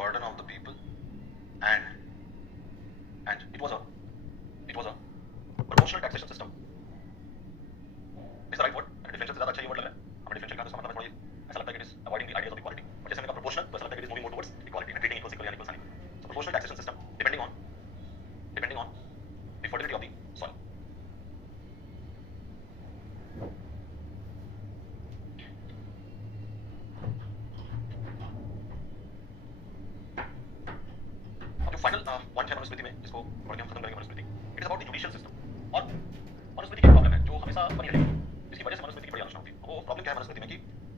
burden of the people, and it was a proportional taxation system. Is the right word? Differential से ज़्यादा अच्छा ये word लग रहा है. हमें differential का तो समझ में थोड़ी ऐसा लगता है कि it is avoiding the ideas of equality. और जैसे हमने कहा proportional तो ऐसा लगता है कि it is moving more towards equality and treating equals equally and equals unequal. So proportional taxation system depending on the fertility of the soil. अब जो फाइनल पॉइंट है मनुस्मृति में जिसको पढ़ के हम खत्म करेंगे Manusmriti, it is about the judicial system. और मनुस्मृति की प्रॉब्लम है जो हमेशा बनी रहेगी, जिसकी वजह से मनुस्मृति की बड़ी आलोचना होती है. वो प्रॉब्लम क्या है मनुस्मृति में कि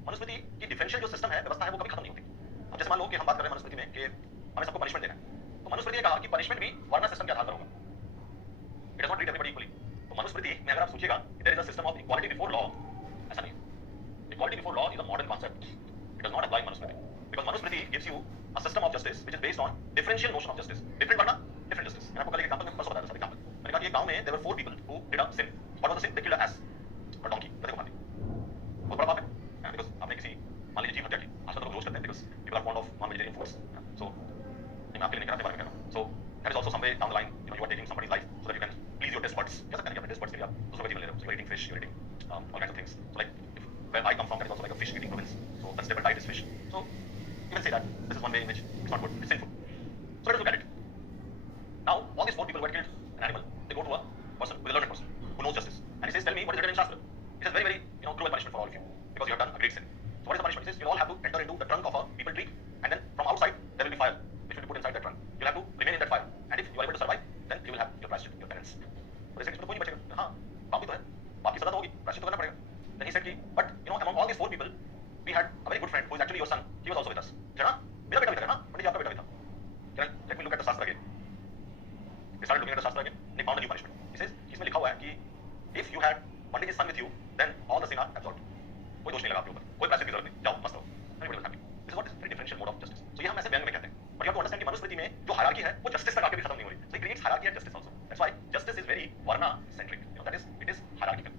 मनुस्मृति की डिफरेंशियल जो सिस्टम है, व्यवस्था है, वो कभी खत्म नहीं होती. अब जैसे मान लो कि हम बात कर रहे हैं मनुस्मृति में कि हमें सबको पनिशमेंट देना है, तो मनुस्मृति ने कहा कि पनिशमेंट भी वर्ण सिस्टम के आधार पर होगा. It does not treat everybody equally. तो मनुस्मृति में अगर आप सोचिएगा there is a system of equality before law, ऐसा नहीं. Equality before law is a modern concept. It does not apply Manusmriti because Manusmriti gives you a system of justice which is based on differential notion of justice. different वरना different justice. मैंने आपको कल एक example में परसों बताया था एग्जांपल. मैंने कहा कि एक गांव में there were 4 people who did a sin. What was the sin? They killed an ass or donkey. गधे को मार दिया. बहुत बड़ा पाप है because आपने किसी मान लीजिए जीव हत्या की. आजकल तो लोग रोज करते हैं because people are fond of non-vegetarian foods. So मैं आपके लिए नहीं कह रहा, अपने बारे में कह रहा हूं. So that is also some way down the line you are taking somebody's life so that you can please your taste buds. कह सकते हैं कि अपने taste buds के लिए आप दूसरों का जीवन ले रहे हो. So you are eating fish, you are eating all kinds of things. So like where I come from, that is also like a fish eating province. So the staple diet is fish. So you can say that this is one way in which it's not good, it's sinful. So let us look at it. Now, all these 4 people who had killed an animal, they go to a person who is a learned person, who knows justice. And he says, tell me what is written in Shastra. It is very, very, cruel punishment for all of you, because you have done a great sin. So what is the punishment? He says, you'll all have to enter into the trunk of a people tree, and then from outside, there will be fire, which will be put inside that trunk. You'll have to remain in that fire. And if you are able to survive, then you will have your प्रायश्चित, your penance. तो इसमें कोई नहीं बचेगा. हाँ, पाप भी तो है, पाप की सजा तो होगी, प्रायश्चित तो करना पड़ेगा. Then he said कि, but among all these 4 people, we had a very good friend who is actually your son. He was also with us. जरा मेरा बेटा भी था ना, पंडित जी आपका बेटा भी था. Let me look at the Shastra again. He started looking at the Shastra again. And he found a new punishment. He says, इसमें लिखा हुआ है कि if you had Pandit ji's son with you, then all the sin are absolved. कोई दोष नहीं लगा आपके ऊपर, कोई प्रायश्चित की जरूरत नहीं. जाओ मस्त रहो. Everybody was happy. This is what is very differential mode of justice. So ये हम ऐसे व्यंग में कहते हैं. But you have to understand कि मनुस्मृति में जो हायरार्की है, वो justice तक आके भी खत्म नहीं हो रही. So it creates hierarchy and justice also. That's why justice is very varna centric. That is, it is hierarchical.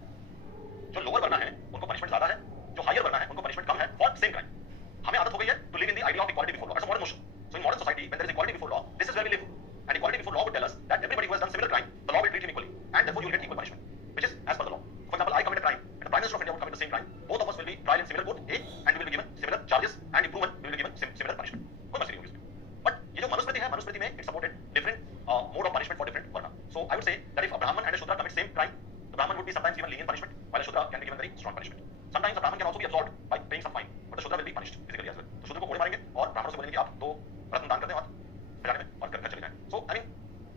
जो lower varna है, उनको punishment ज़्यादा है. जो higher varna है, उनको punishment कम है for same crime. हमें आदत हो गई है to live in the idea of equality before law. It's a modern notion. So in modern society, when there is equality before law, this is where we live. And equality before law would tell us that everybody who has done similar crime, the law will treat him equally, and therefore you will get equal punishment, which is as per the law. For example, I commit a crime, and the Prime Minister of India would commit the same crime. Both of us will be tried in similar court A, and we will be given similar charges, and if proven, we will be given similar punishment. कोई मसला नहीं होगी इसमें. But ये जो मनुस्मृति है, मनुस्मृति में it supported different mode of punishment for different varna. So I would say that if a Brahman and a Shudra commit same crime, the Brahman would be sometimes given lenient punishment, while a Shudra can be given very strong punishment. Sometimes a Brahman can also be absolved by paying some fine, but the Shudra will be punished physically as well. तो शूद्र को कोड़े मारेंगे और ब्राह्मणों से बोलेंगे कि आप 2 रत्न दान कर दें और बजाने में और घर चले जाएं. So I mean,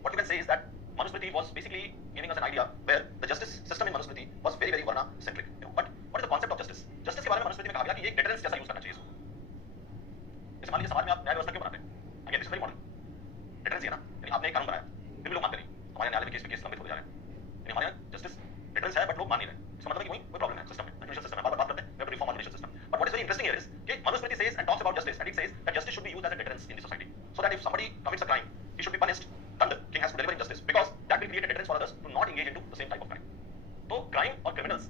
what you can say is that Manusmriti was basically giving us an idea where the justice system in Manusmriti was very, very varna centric. But what is the concept of justice? Justice के बारे में मनुस्मृति में कहा गया कि एक deterrence जैसा use करना चाहिए इसको. जैसे मान लीजिए समाज में आप न्याय व्यवस्था क्यों बनाते हैं? Again, this is very modern. Deterrence है ना, यानी आपने एक कानून बनाया, फिर भी लोग मानते नहीं. हमारे न्यायालय में केस लंबित होते जा रहे हैं. यानी हमारे यहाँ justice deterrence है, but लोग मान नहीं रहे. इसका मतलब है कि कोई प्रॉब्लम है सिस्टम में, judicial system में. बार-बार बात करते हैं, we have to reform our judicial system. But what is very interesting here is कि Manusmriti says and talks about justice, and it says that justice should be used as a deterrence in the society, so that if somebody commits a crime, he should be punished. Thunder, king has to deliver injustice because that will create a deterrence for others to not engage into the same type of crime. तो crime और criminals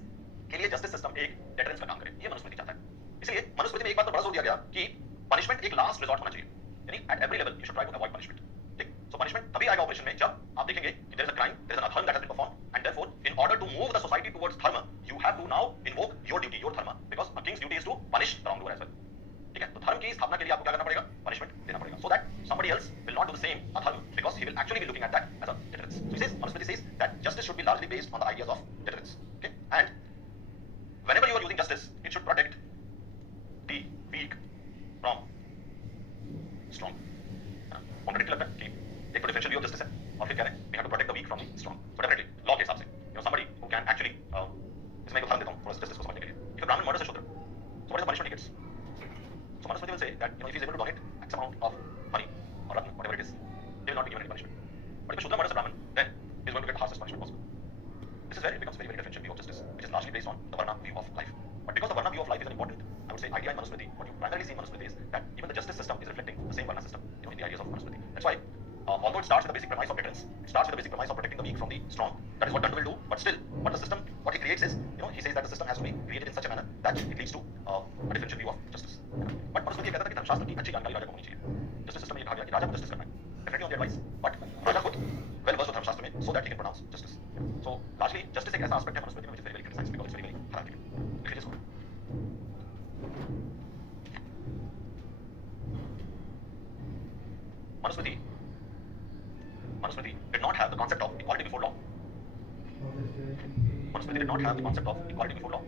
के लिए justice system एक deterrence का काम करे, ये मनुस्मृति चाहता है. इसलिए मनुस्मृति में एक बात पर बड़ा जोर दिया गया कि punishment एक last resort होना चाहिए. यानी at every level you should try to avoid punishment. ठीक? So punishment तभी आएगा ऑपरेशन में जब आप देखेंगे कि there is a crime, there is an adharma that has been performed, and therefore in order to move the society towards dharma, you have to now invoke your duty, your dharma, because a king's duty is to punish the wrongdoer as well. ठीक है? तो धर्म की स्थापना के लिए आपको क्या करना पड़ेगा? Punishment देना पड़ेगा, so that somebody else will not do the same adharma, because he will actually be looking at that as a deterrence. So he says, Manusmriti says that justice should be largely based on the ideas of deterrence. Okay? And whenever you are using justice, it should protect the weak from strong. Contradict लगता है कि एक तो differential view of justice है और फिर कह रहे हैं we have to protect the weak from the strong. So definitely law के हिसाब से somebody who can actually इसमें एक उदाहरण देता हूं थोड़ा सा जस्टिस को समझने के लिए. इफ अ ब्राह्मण मर्डर्स अ शूद्र, so what is the punishment he gets? So Manusmriti will say that if he is able to donate X amount of money or ratna, whatever it is, he will not be given any punishment. But if a shudra murders a brahman, then he is going to get the harshest punishment possible. This is where it becomes very, very differential view of justice, which is largely based on the varna view of life. But because the varna view of life is an important, I would say, idea in Manusmriti, what you primarily see in Manusmriti is that even the justice system is reflecting the same varna system, in the ideas of Manusmriti. That's why although it starts with the basic premise of deterrence, it starts with the basic premise of protecting the weak from the strong. That is what Danda will do. But still, what the system, what he creates is, he says that the system has to be created in such a manner that it leads to a differential view of justice. But Manusmriti कहता था कि धर्मशास्त्र की अच्छी जानकारी राजा को होनी चाहिए. Justice system राजा को जस्टिस करना है, definitely on the advice, but raja खुद वेल वर्स्ड हो धर्मशास्त्र में so that he can pronounce justice. So largely justice एक ऐसा एस्पेक्ट है मनुस्मृति में which is very very criticised because it's very very hierarchical. इसलिए इसको Manusmriti did not have the concept of equality before law. Manusmriti did not have the concept of equality before law.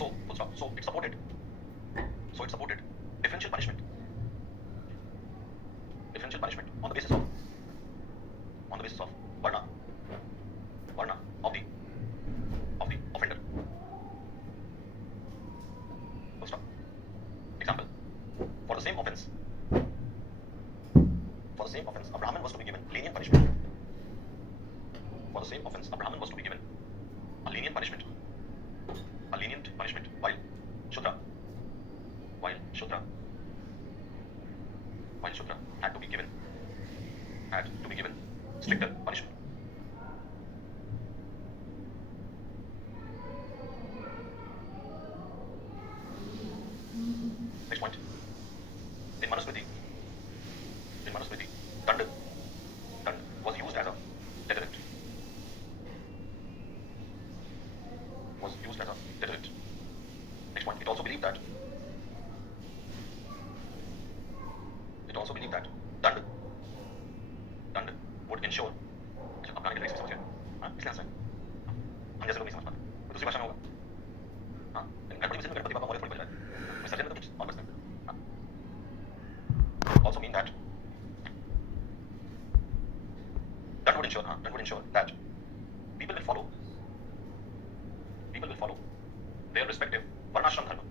So, full stop. So it supported differential punishment. Differential punishment on the basis of varna of the offender. Full stop. Example: for the same offense, a Brahmin was to be given lenient punishment. For the same offense, a Brahmin was to be given a lenient punishment, while Shudra had to be given stricter punishment. Next point. In Manusmriti, Dand was used as a deterrent. Next point. It also believed that Dand would ensure. अब गाने की lyrics भी समझ गए? हाँ, इसलिए हंस रहे हैं. हम जैसे लोग नहीं समझ पाते. कोई दूसरी भाषा में होगा. हाँ, गणपति बाबा मौर्य थोड़ी बज रहा है. विसर्जन में तो कुछ और बजता है. हाँ. Also mean that Dand would ensure that people will follow their respective varnashram dharma.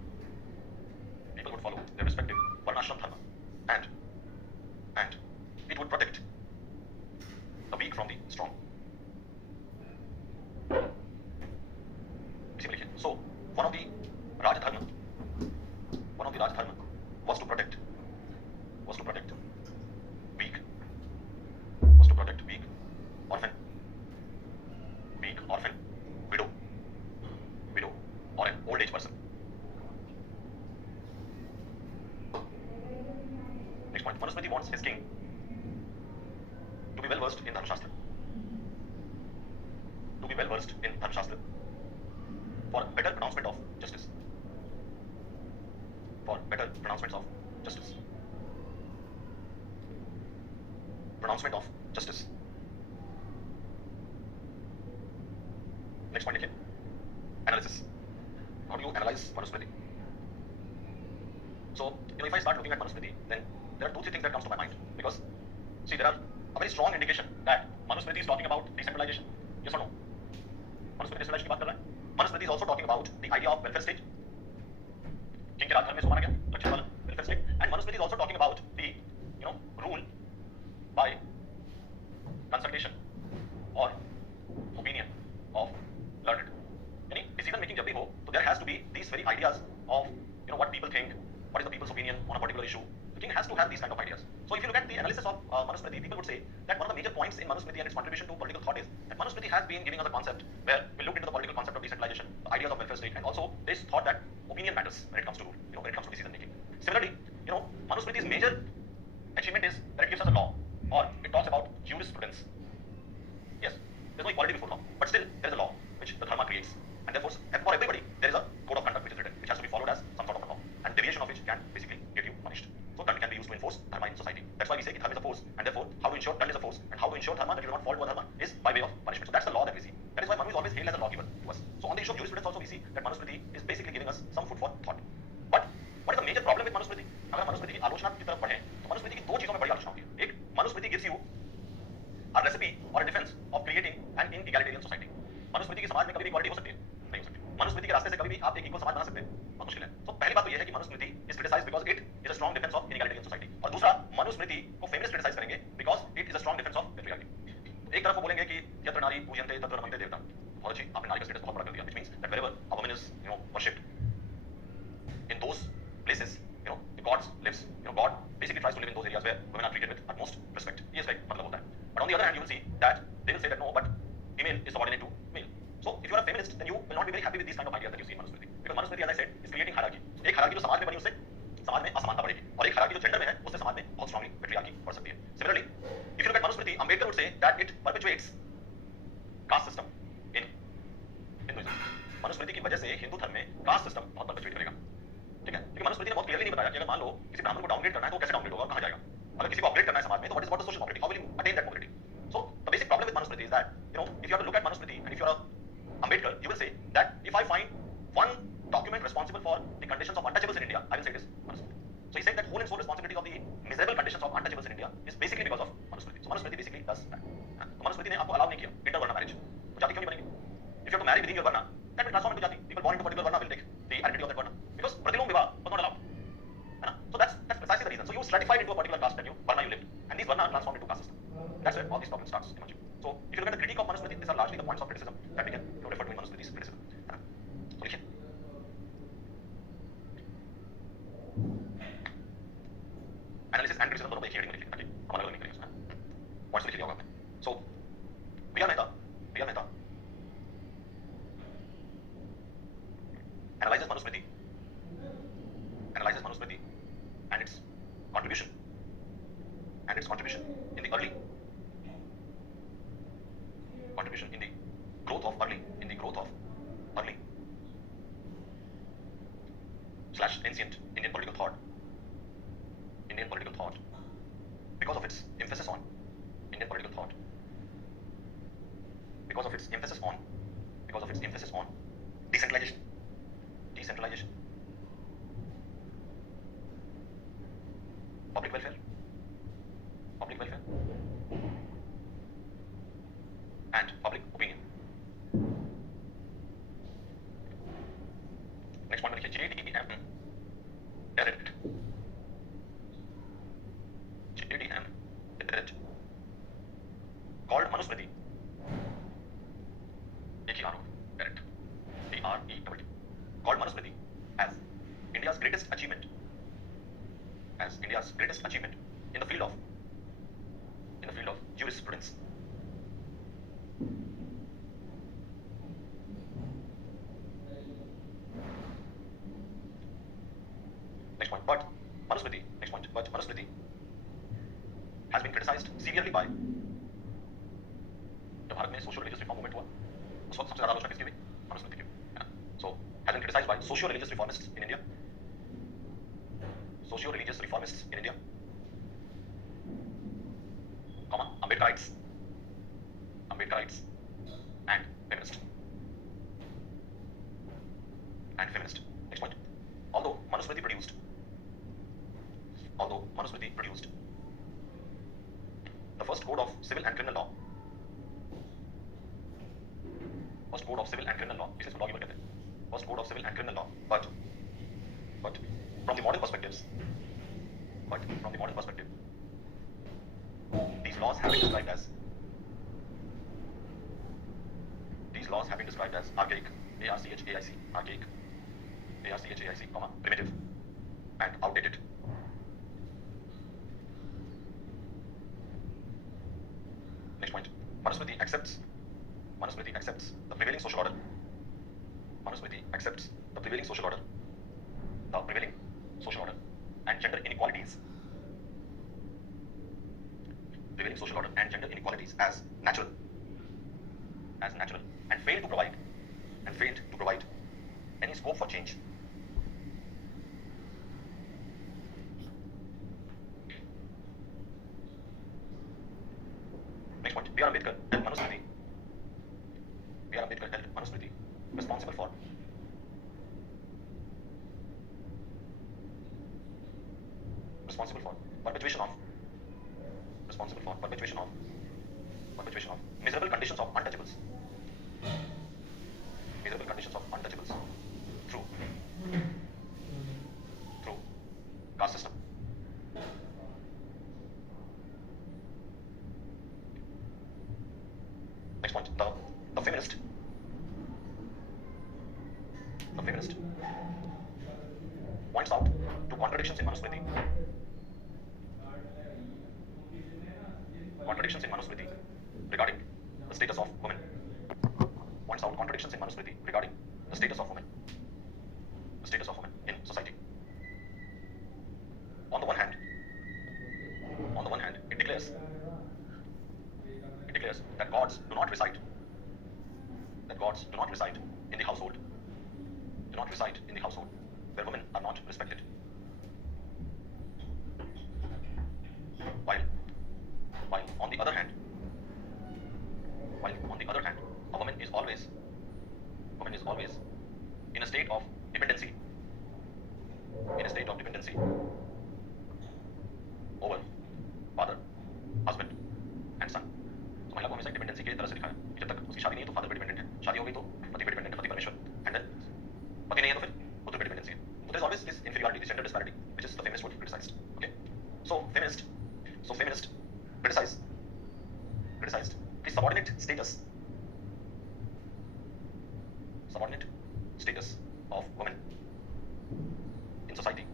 And it would protect the weak from the strong. So one of the Raj Dharma was to protect weak orphan, widow, or an old age person. Next point. Manusmriti wants his king to be well versed in Dharmashastra. For better pronouncements of justice. Next point. Analysis. How do you analyze Manusmriti? So, if I start looking at Manusmriti, then there are 2-3 things that comes to my mind. Because, see, there are a very strong indication that Manusmriti is talking about decentralization. Yes or no? Manusmriti decentralization की बात कर रहा है. Manusmriti is also talking about the idea of welfare state. King के राजघर में इसको माना गया, रक्षण वाला welfare state. And Manusmriti is also talking about the, rule by consultation or opinion of learned. यानी decision making जब भी हो, तो there has to be these very ideas of, what people think, what is the people's opinion on a particular issue. The king has to have these kind of ideas. So if you look at the analysis of Manusmriti, people would say that one of the major points in Manusmriti and its contribution to political thought is that Manusmriti has been giving us a concept where we looked into the political concept of decentralization, the ideas of welfare state, and also this thought that opinion matters when it comes to rule, when it comes to decision making. Similarly, Manusmriti's major achievement is that it gives us a law, or it talks about jurisprudence. Yes, there's no equality before law, but still there is a law which the dharma creates, and therefore for everybody there is a code of conduct which is written, which has to be followed as some sort of a law, and deviation of which can basically get you punished. So dand can be used to enforce dharma in society. That's why we say dharma is a force, and therefore how to ensure dand is a force, and how to ensure dharma that you do not fall to a dharma is by way of punishment. So that's the law that we see. That is why Manu is always hailed as a lawgiver to us. So on the issue of jurisprudence also we see that Manusmriti is basically giving us some food for thought. But what is the major problem with Manusmriti? अगर मनुस्मृति की आलोचना की तरफ बढ़े तो मनुस्मृति की 2 चीजों में बड़ी आलोचना होती है. एक, Manusmriti gives you a recipe or a defense of creating an inegalitarian society. Manusmriti के समाज में कभी भी इक्वालिटी हो सकती है? नहीं हो सकती. मनुस्मृति के रास्ते से कभी भी आप एक इक्वल समाज बना सकते हैं? बहुत मुश्किल है. तो पहली बात तो यह है कि Manusmriti is criticized because it is a strong defense of inegalitarian society. और दूसरा, मनुस्मृति को फेमिनिस्ट क्रिटिसाइज करेंगे because it is a strong defense of patriarchy. एक तरफ वो बोलेंगे कि यत्र नारी पूजन्ते तत्र रमन्ते देवता. बहुत अच्छी, आपने नारी का स्टेटस बहुत बड़ा कर दिया, which means that wherever a woman is, worshipped, in those places, the gods lives. God basically tries to live in those areas where women are treated with utmost respect. Yes, like मतलब होता है. But on the other hand, you will see that they will say that no, but female is subordinate to male. So if you are a feminist, then you will not be very happy with these kind of ideas that you see in Manusmriti, because Manusmriti, as I said, is creating hierarchy. एक hierarchy जो समाज में बनी उससे समाज में असमानता बढ़ेगी और एक हायरार्की जो जेंडर में है उससे समाज में बहुत स्ट्रांगली पेट्रियार्की बढ़ सकती है. Similarly, if you look at Manusmriti, Ambedkar would say that it perpetuates caste system in Hinduism. Manusmriti की वजह से हिंदू धर्म में कास्ट सिस्टम बहुत परपेचुएट करेगा. ठीक है, क्योंकि मनुस्मृति ने बहुत क्लियरली नहीं बताया कि अगर मान लो किसी ब्राह्मण को डाउनग्रेड करना है तो कैसे डाउनग्रेड होगा और कहां जाएगा. अगर किसी को अपग्रेड करना है समाज में तो what is social mobility, how will you attain that mobility. So the basic problem with Manusmriti is that if you have to look at Manusmriti and if you are a Ambedkar, you will say that if I find one document responsible for the conditions of untouchables in India, I will say it is Manusmriti. So he said that whole and sole responsibility of the miserable conditions of untouchables in India is basically because of Manusmriti. So Manusmriti basically does that. तो मनुस्मृति ने आपको allow नहीं किया इंटरवर्ना marriage. तो जाति क्यों नहीं बनेगी? If you have to marry within your varna, that will transform into jati. People born into particular varna will take the identity of that varna because pratilom vivah was not allowed. है ना? So that's precisely the reason. So you stratified into a particular caste that you varna you lived, and these varna transformed into caste system. That's where all these problems starts emerging. So if you look at the critique of Manusmriti, these are largely the points of criticism that we can refer to in Manusmriti's criticism. है ना? तो लिखिए. Analysis and criticism दोनों एक ही heading में लिख लें ताकि हम अलग-अलग नहीं करेंगे उसमें. पॉइंट्स लिख लिया होगा आपने. So B.R. Mehta analyzes Manusmriti and its contribution in the early contribution in the growth of early / ancient Indian political thought because of its emphasis on Indian political thought, because of its emphasis on decentralization, public welfare, and public opinion. Next point में लिखिए JDM Derrit. Called Manusmriti. एक ही are होगा, Derrit. DRETT. Called Manusmriti as India's greatest achievement in the field of jurisprudence. But Manusmriti has been criticized severely by जब भारत में social religious reform movement हुआ उस वक्त सबसे ज्यादा आलोचना किसकी हुई? मनुस्मृति की. So has been criticized by socio-religious reformists in India, Ambedkarites and feminists. Next point. Although Manusmriti produced the first code of civil and criminal law, इसे लॉ कहते हैं, first code of civil and criminal law, but from the modern perspective, these laws have been described as archaic, archaic, primitive, and outdated. Next point. Manusmriti accepts the prevailing social order. And gender inequalities. As natural, and failed to provide any scope for change. Next point. B.R. Ambedkar held Manusmriti responsible for perpetuation of miserable conditions of untouchables through caste system. Next point. The feminist points out to contradictions in Manusmriti regarding the status of women. Points out contradictions in Manusmriti regarding the status of women. do not reside in the household where women are not respected. While, while on the other hand, a woman is always in a state of dependency, over father, husband and son. तो महिला को हमेशा dependency की तरह से दिखाया कि जब तक उसकी शादी नहीं है तो फादर पे डिपेंडेंट है, शादी हो गई तो पति पे डिपेंडेंट है, पति परमेश्वर, एंड देन पति नहीं है तो फिर पुत्र पे डिपेंडेंसी है. So there is always this inferiority, this gender disparity, which is the feminist would criticized. Okay, so feminist criticized the subordinate status of women in society,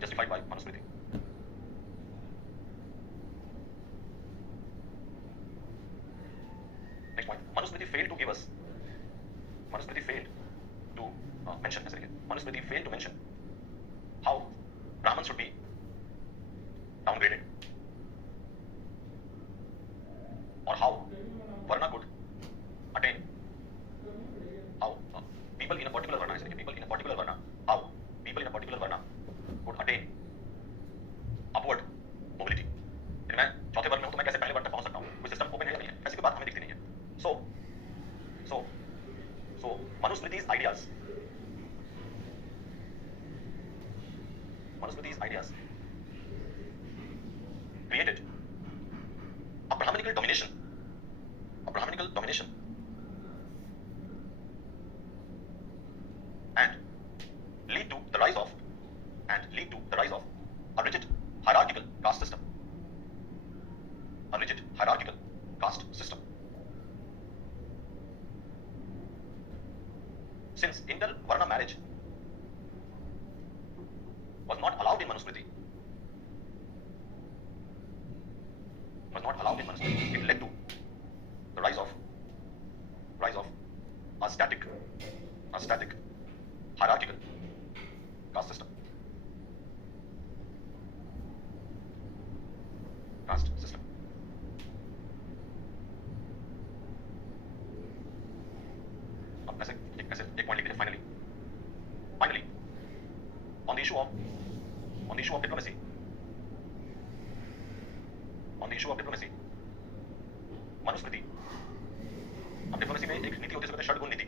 justified by Manusmriti. Next point, Manusmriti failed to mention how Brahmins should be downgraded, or how Varna could attain, how people in a particular Varna could attain upward mobility. मैं चौथे वर्ग में हूं तो मैं कैसे पहले वर्ग तक पहुंच सकता हूं? कोई सिस्टम ओपन है या नहीं है? ऐसी कोई बात हमें दिखती नहीं है. So Manusmriti's ideas created a Brahmanical domination and lead to the rise of a rigid hierarchical caste system. Since inter-Varna marriage was not allowed in Manusmriti, it led to the rise of a static hierarchical caste system. अब ऐसे एक point लिख लीजिए. Finally, on the issue of diplomacy, Manusmriti, अब diplomacy में एक नीति होती है उसको कहते हैं षड्गुण नीति.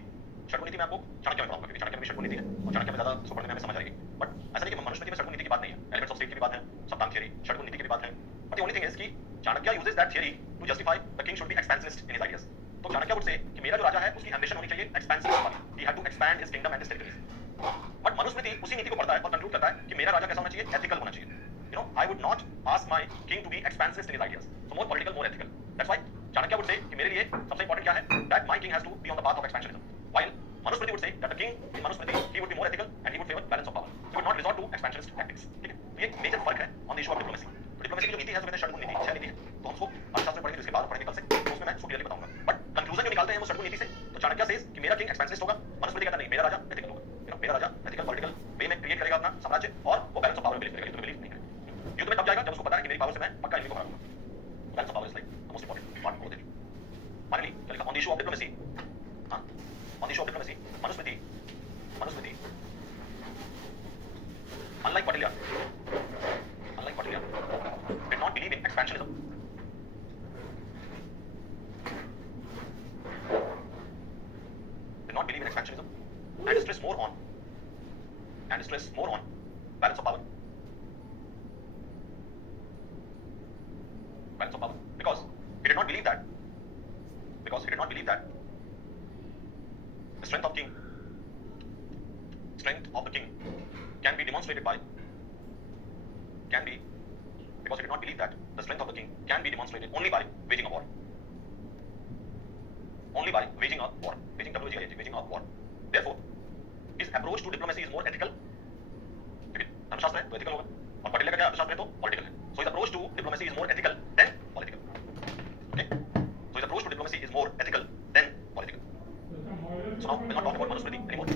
षड्गुण नीति में आपको चाणक्य में पढ़ाऊंगा क्योंकि चाणक्य में भी षड्गुण नीति है और चाणक्य में ज्यादा उसको पढ़ने में हमें समझ आएगी. बट ऐसा नहीं कि मनुस्मृति में षड्गुण नीति की बात नहीं है. एलिमेंट्स ऑफ स्टेट की भी बात है, सप्तांग थियरी, षड्गुण नीति की भी बात है. But the only thing is कि Chanakya uses that theory to justify the king should be expansionist in his ideas. तो चाणक्य वुड से कि मेरा जो राजा है उसकी एम्बिशन होनी चाहिए एक्सपेंसिविस्ट वाली. He had to expand his kingdom and his territories. But Manusmriti उसी नीति को पढ़ता है और कंक्लूड करता है कि मेरा राजा कैसा होना चाहिए? एथिकल होना चाहिए. You know, I would not ask my king to be expansivist in his ideas. So more political, more ethical. That's why Chanakya would say कि मेरे लिए सबसे important क्या है? That my king has to be on the path of expansionism. While Manusmriti would say that the king in Manusmriti he would be more ethical and he would favor balance of power. He would not resort to expansionist tactics. ठीक है? तो ये major फर्क है on the issue of diplomacy. तो diplomacy की जो नीति है, जो कहते हैं षड्गुण नीति, छह नीति है. तो हम उसको अर्थशास्त्र में पढ़ेंगे, इसके बाद पढ़ेंगे कल से. तो उसमें मैं उसको क्लियरली बताऊंगा. बट कंक्लूजन जो निकालते हैं वो षड्गुण नीति से. तो चाणक्य सेज कि मेरा किंग एक्सपेंसिविस्ट होगा, मनुस्मृति कहता नहीं, मेरा राजा एथिकल होगा. मेरा राजा एथिकल पॉलिटिकल वे में क्रिएट करेगा अपना साम्राज्य और वो बैलेंस ऑफ पावर में बिलीव करेगा. ये तुम्हें बिलीव नहीं करेगा. युद्ध में तब जाएगा जब उसको पता है कि मेरी पावर से मैं पक्का एनिमी को हराऊंगा. Balance of power is like the most important part of it. Finally on the issue of diplomacy, Manusmriti, unlike Kautilya, did not believe in expansionism. And stress more on balance of power. Because he did not believe that the strength of the king can be demonstrated by only by waging a war. Waging a war. Therefore, his approach to diplomacy is more ethical. क्योंकि धर्मशास्त्र है तो ethical होगा, और कौटिल्य का क्या अर्थशास्त्र है तो political है. So his approach to diplomacy is more ethical than political. Okay? So his approach to diplomacy is more ethical than political. So now we'll not talk about Manusmriti anymore.